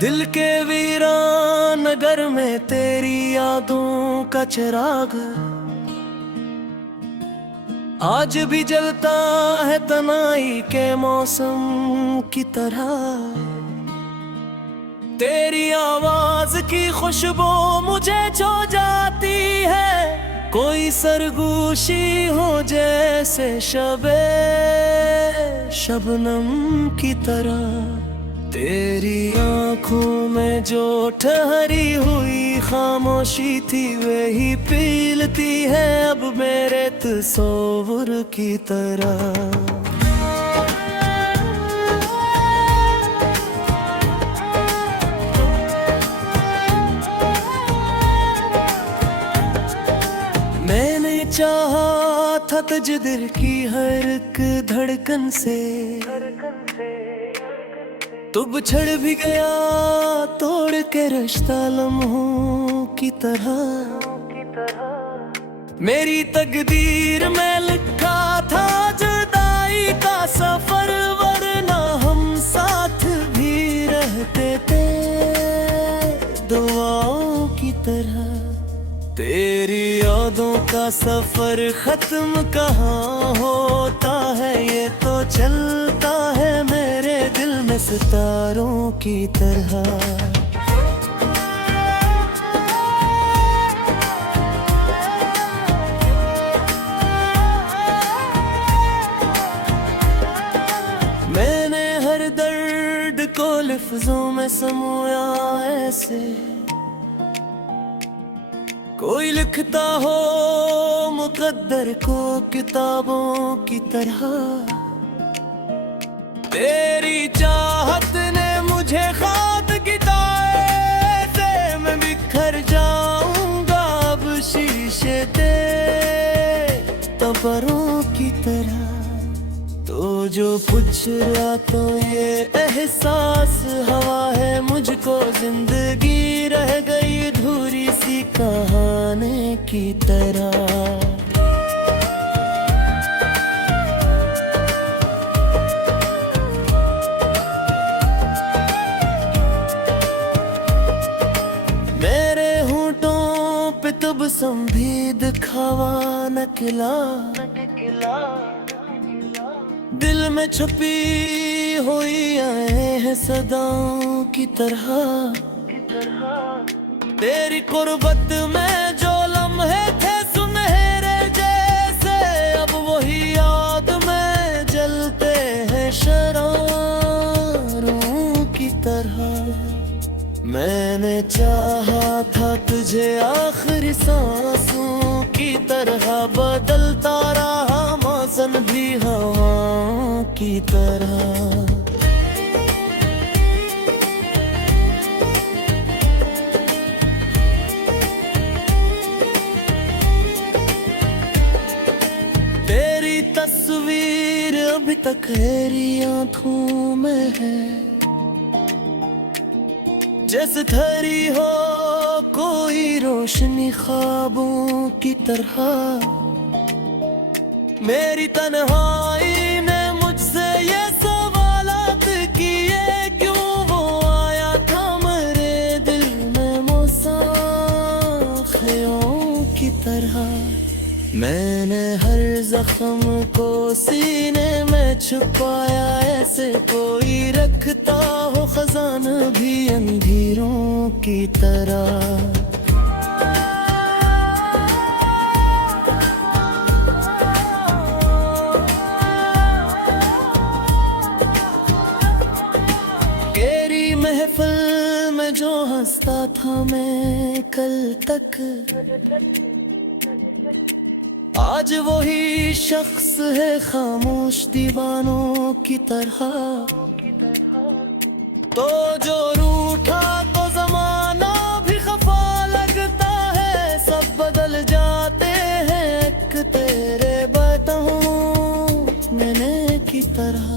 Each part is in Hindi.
दिल के वीरान नगर में तेरी यादों का चिराग आज भी जलता है तनाई के मौसम की तरह। तेरी आवाज की खुशबू मुझे छू जाती है, कोई सरगोशी हो जैसे शबे शबनम की तरह। तेरी आंखों में जो ठहरी हुई खामोशी थी वही पीलती है अब मेरे तस्वुर की तरह। मैंने चाहा था तुझ दिल की हर एक धड़कन से, तू बिछड़ भी गया तोड़ के रिश्ता लम्हों की तरह। मेरी तकदीर में लिखा था जुदाई का सफर, वरना हम साथ भी रहते थे दुआओं की तरह। तेरी यादों का सफर खत्म कहाँ होता है, ये तो चलता है मेरे दिल में सितारों की तरह। मैंने हर दर्द को लफ्जों में समोया ऐसे, कोई लिखता हो मुकद्दर को किताबों की तरह। तेरी चाहत ने मुझे खाद गिटाए से मैं बिखर जाऊंगा अब शीशे दे तबरों की तरह। तो जो पूछ रहा तो ये एहसास हवा है, मुझको जिंदगी रह गई अधूरी सी कहानी की तरह। मेरे होंठों पे तब भी दिखावा नकला, दिल में छुपी हुई आए हैं सदाओं की तरह। तेरी कुर्बत में जो लम्हे थे सुनहरे जैसे, अब वही याद में जलते हैं शरारों की तरह। मैंने चाहा था तुझे आखिरी सांसों की तरह, बदलता रहा मौसम भी हवाओं की तरह। तेरी तस्वीर अभी तक मेरी आंखों में है, जैसे ठहरी हो कोई रोशनी ख्वाबों की तरह। मेरी तन्हाई ने मुझसे ये सवालात किए, क्यों वो आया था मेरे दिल में मुसाखियों की तरह। मैंने हर जख्म को सीने में छुपाया ऐसे, कोई रखता हो खजाना भी अंधेरों की तरह। तेरी महफिल में जो हंसता था मैं कल तक, आज वही शख्स है खामोश दीवानों की तरह। तो जो रूठा तो जमाना भी खफा लगता है, सब बदल जाते हैं एक तेरे बताने की तरह।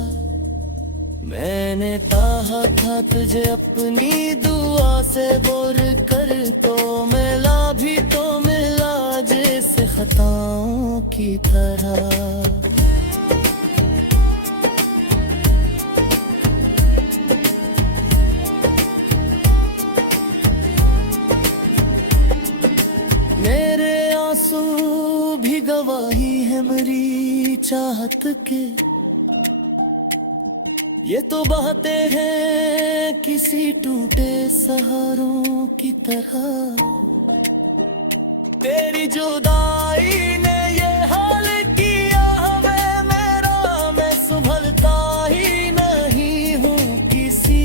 मैंने चाहा था तुझे अपनी दुआ से बोर कर, तो मिला भी तो मिला जैसे खताओं की तरह। गवाही है मेरी चाहत के। ये तो बहते हैं किसी टूटे सहारों की तरह। तेरी जुदाई ने ये हाल किया हमें मेरा, मैं संभलता ही नहीं हूँ किसी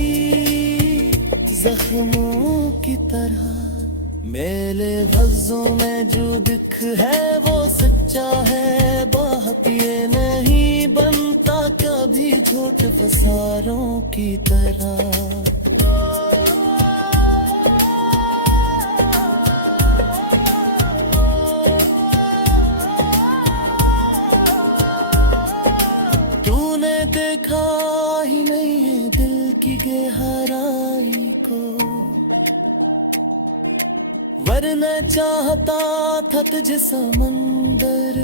जख्मों की तरह। मेरे लफ्जों में जो दिख है वो सच्चा है, बात ये नहीं बनता कभी झूठ पसारों की तरह। तूने देखा ही नहीं है दिल की गहराई को, वरना चाहता था तुझे समंदर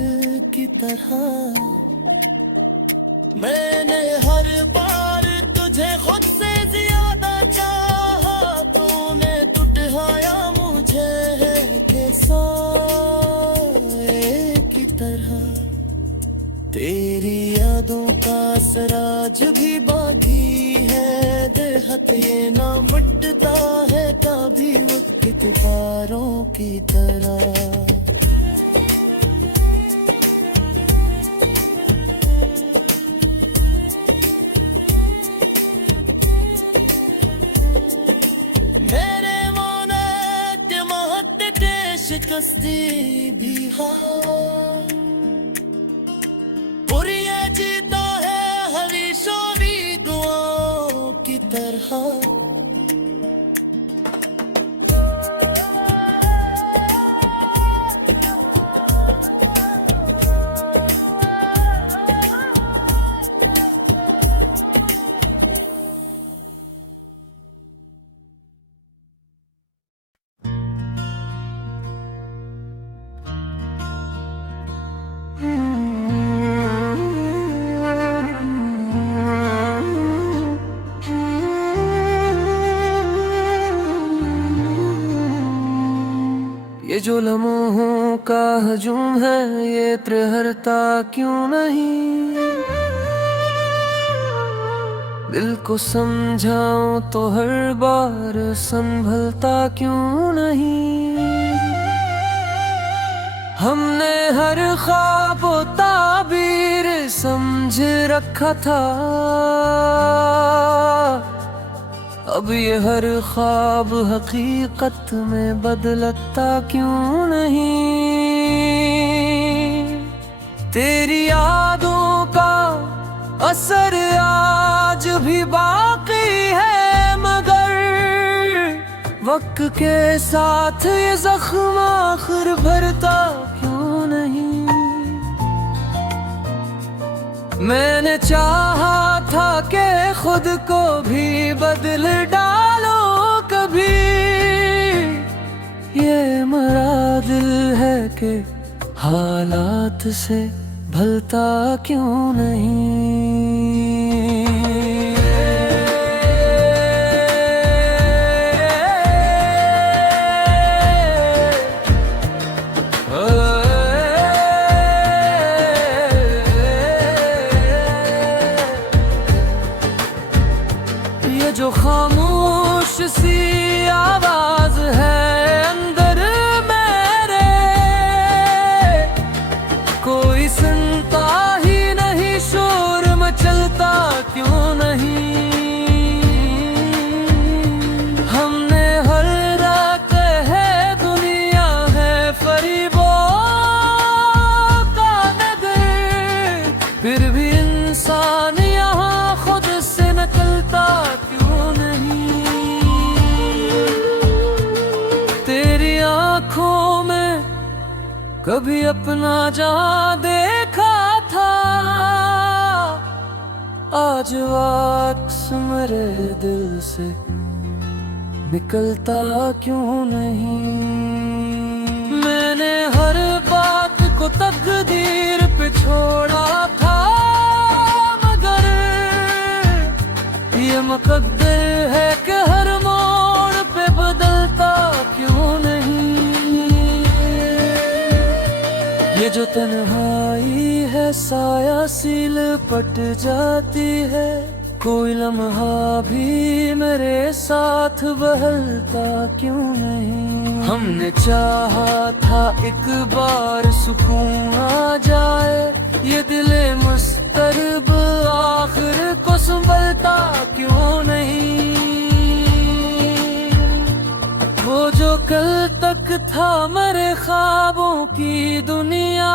की तरह। मैंने हर बार तुझे खुद से ज्यादा चाहा, तूने टुटहाया मुझे है के साए की तरह। तेरी यादों का सराज भी बागी है, देहत ये ना मिटता है कभी वक्त तारों की तरह। मेरे मोने के महत्व के शिकस्ती भी हाँ, पुरिया जीता है हमेशा भी दुआओं की तरह। ये जो लम्हों का हजूम है ये त्रिहरता क्यों नहीं। दिल को समझाऊं तो हर बार संभलता क्यों नहीं। हमने हर ख्वाब व ताबीर समझ रखा था, अब ये हर ख्वाब हकीकत में बदलता क्यों नहीं। तेरी यादों का असर आज भी बाकी है, मगर वक्त के साथ ये जख्म आखिर भरता क्यों नहीं। मैंने चाहा था कि खुद को भी बदल डालो कभी, ये मरा दिल है कि हालात से भलता क्यों नहीं। जो खामोश सी आवाज है अंदर मेरे, कोई सुनता ही नहीं, शोर मचलता क्यों नहीं। हमने हर रात है दुनिया है फरीबों का नगर, फिर भी इंसान यहाँ खुद से निकलता कभी अपना जहां देखा था, आज वाक्स मेरे दिल से निकलता क्यों नहीं। मैंने हर बात को तकदीर पे छोड़ा था, मगर ये मुकद्दर है कि हर मोड़ पे बदलता क्यों नहीं। ये जो तन्हाई है साया सी लिपट जाती है, कोई लम्हा भी मेरे साथ बहलता क्यों नहीं। हमने चाहा था एक बार सुकून आ जाए, ये दिले मुस्तरब आखिर को संभलता क्यों नहीं। वो जो कल तक था मेरे ख्वाबों की दुनिया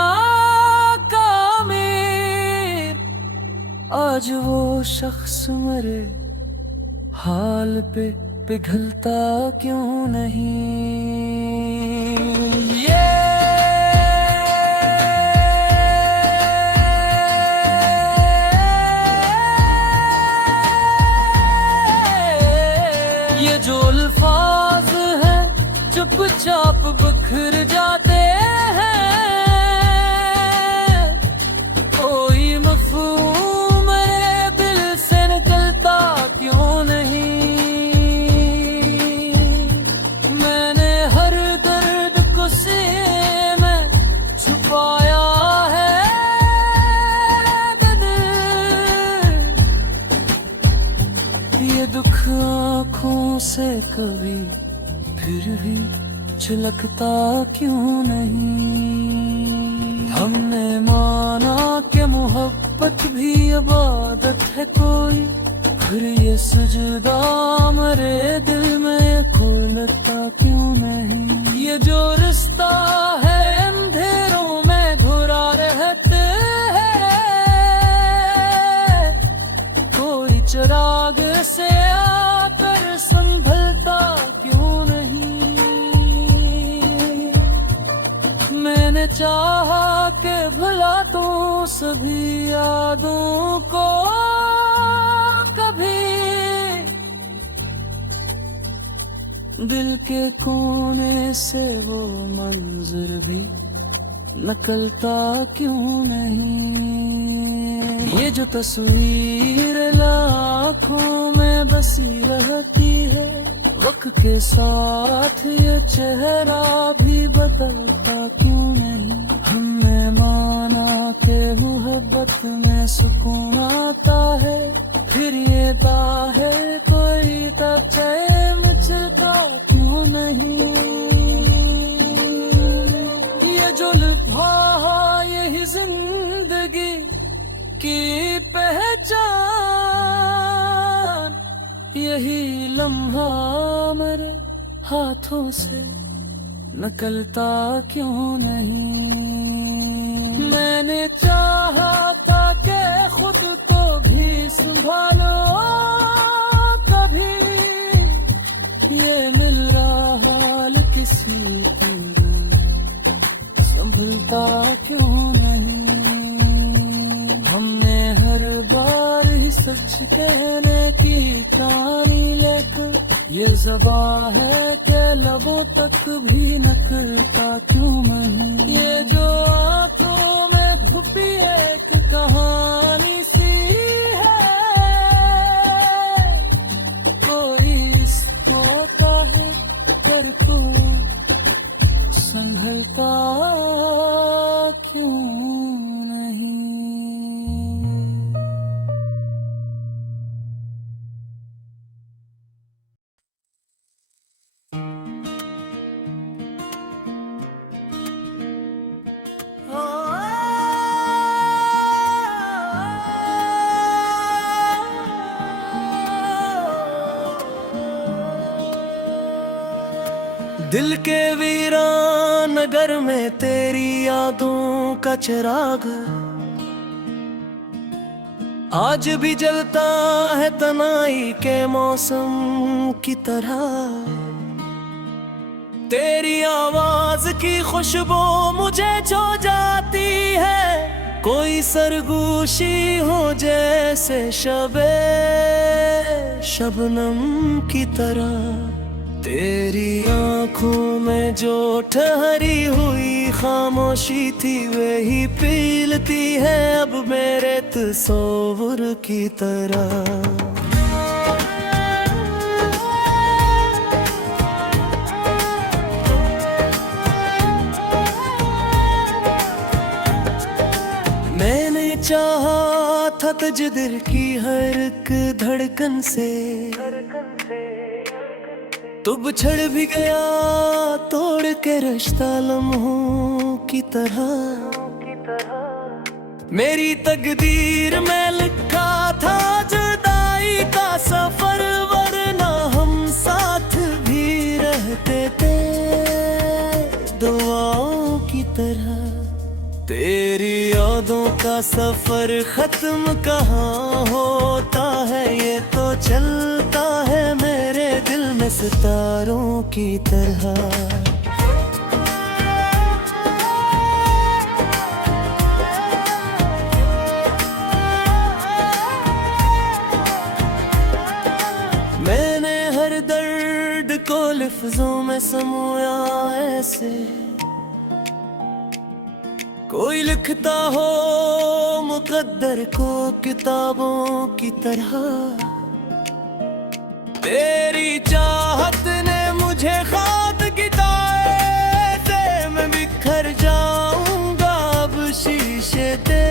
का अमीर, आज वो शख्स मेरे हाल पे पिघलता क्यों नहीं। ये जो अल्फाज हैं चुपचाप बिखर जाते हैं, कोई मफ़हूम मेरे दिल से निकलता क्यों नहीं। मैंने हर दर्द को सीने में छुपाया है, ये दुख आँखों से कभी फिर भी छलकता क्यों नहीं। हमने माना कि मोहब्बत भी इबादत है कोई, फिर ये सजदा मेरे दिल में खोलता क्यों नहीं। ये जो रिश्ता है अंधेरों में घुरा रहते हैं, कोई चिराग से आकर संभलता क्यों नहीं। मैंने चाहा कि भुला दूं सभी यादों को, कभी दिल के कोने से वो मंजर भी नकलता क्यों नहीं। ये जो तस्वीर लाखों में बसी रहती है, वक्त के साथ ये चेहरा भी बदलता क्यों नहीं। हमने माना कि मोहब्बत में सुकून आता है, फिर ये है कोई तब चैन चलता क्यों नहीं। ये जो लम्हा यही जिंदगी की पहचान, यही लम्हा मेरे हाथों से निकलता क्यों नहीं। मैंने चाहा था कि खुद को भी संभालो, कभी ये मिल रहा हाल किसी को संभलता क्यों नहीं। हमने हर बार ही सच कहने की कहानी लेकर, ये ज़बां है कि लबों तक भी निकलता क्यों नहीं। ये जो आँखों में छुपी एक कहानी सी है, कोई इसको होता है पर को संभलता क्यों नहीं। दिल के वीरान नगर में तेरी यादों का चिराग आज भी जलता है, तनाई के मौसम की तरह। तेरी आवाज की खुशबू मुझे छू जाती है, कोई सरगोशी हो जैसे शबे शबनम की तरह। तेरी आँखों में जो ठहरी हुई खामोशी थी, वही पीलती है अब मेरे तस्वुर की तरह। तज दिल की हर एक धड़कन से तू बिछड़ भी गया तोड़ के रिश्ता लम्हों की तरह। मेरी तकदीर में लिखा था जुदाई का सफर, वरना हम साथ भी रहते थे दुआओं की तरह। तेरी यादों का सफर खत्म कहाँ होता है, ये तो चलता है मेरे दिल में सितारों की तरह। मैंने हर दर्द को लफ्जों में समोया ऐसे, कोई लिखता हो मुकद्दर को किताबों की तरह। तेरी चाहत ने मुझे ख्वाब गिटाए थे, मैं बिखर जाऊंगा अब शीशे ते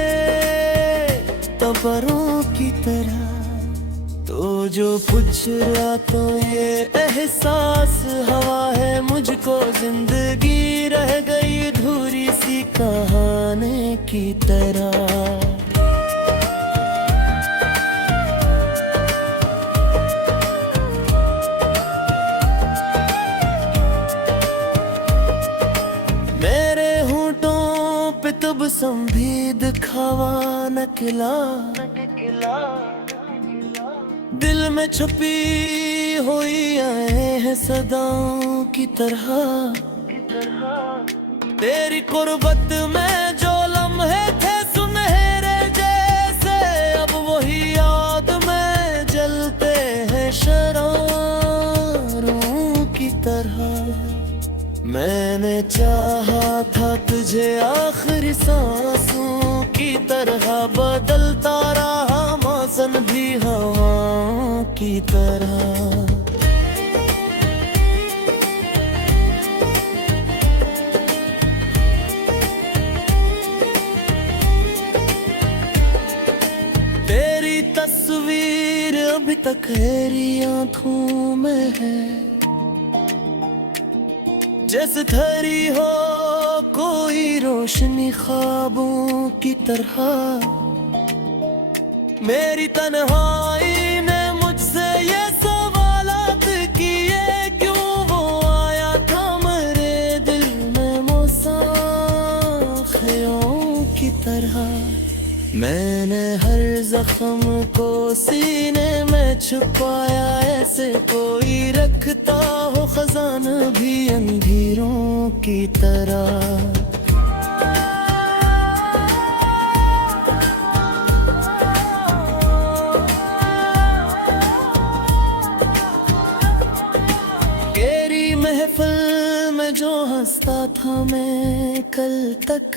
तबरों की तरह। तो जो पूछ रहा तो ये एहसास हवा है, मुझको जिंदगी रह गई अधूरी सी कहानी की तरह। मेरे होंठों पे तब संभीद खावा नकला, दिल में छुपी हुई आए हैं सदाओं की तरह। तेरी कुर्बत में जो लम्हे थे सुनहरे जैसे, अब वही याद में जलते हैं शरारों की तरह। मैंने चाहा था तुझे आखिरी सांसों की तरह, बदलता रहा मौसम भी हवाओं की तरह। तेरी तस्वीर अभी तक मेरी आंखों में है, जैसे ठहरी हो कोई रोशनी ख्वाबों की तरह। मेरी तन्हाई ने मुझसे ये सवालात किए, क्यों वो आया था मेरे दिल में मौसाखियों की तरह। मैंने हर जख्म को सीने में छुपाया, ऐसे कोई रखता हो खजाना भी अंधेरों की तरह। तेरी महफिल में जो हंसता था मैं कल तक,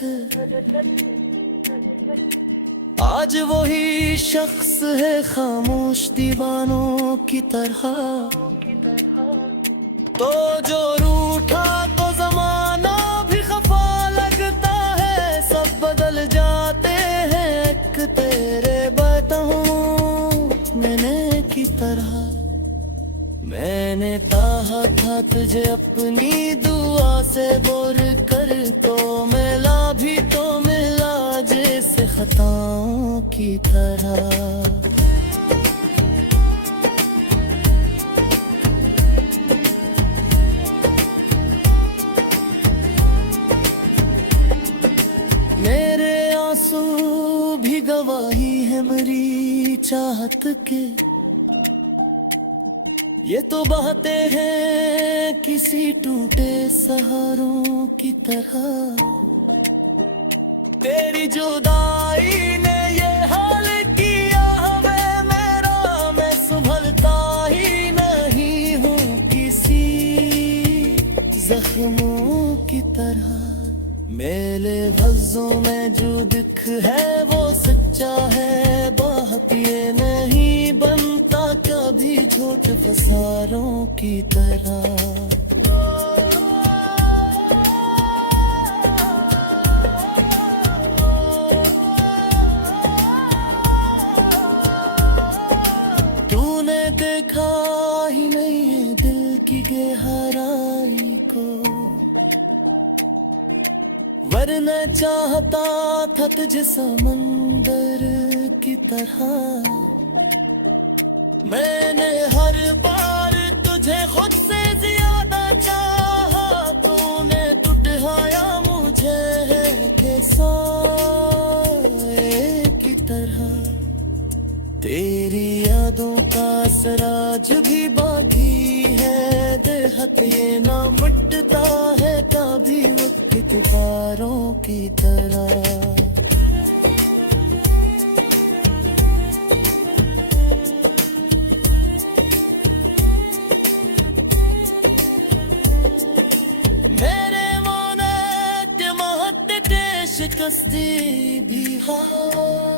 आज वही शख्स है खामोश दीवानों की तरह। तो जो रूठा तो जमाना भी खफा लगता है, सब बदल जाते हैं एक तेरे बताने की तरह। मैंने चाहा था तुझे अपनी दुआ से बोर कर, तो मिला भी तो मिला जैसे खताओं की तरह। मेरे आंसू भी गवाही है मेरी चाहत के, ये तो बहते हैं किसी टूटे सहारों की तरह। तेरी जुदाई ने ये हाल किया हमें मेरा, मैं संभलता ही नहीं हूँ किसी जख्मों की तरह। मेरे लफ्जों में जो दिख है वो सच्चा है, बात ये नहीं बनता कभी झूठ फसारों की तरह। देखा ही नहीं है दिल की गहराई को, वरना चाहता था तुझे समंदर की तरह। मैंने हर बार तुझे खुद से ज्यादा चाहा, तूने टुटहाया मुझे कैसा की तरह। तेरी यादों का सराज भी बागी है, देहत ये ना मिटता है कभी वक्त दीवारों की तरह। मेरे मोने के महत्व के शिकस्ती भी हाँ,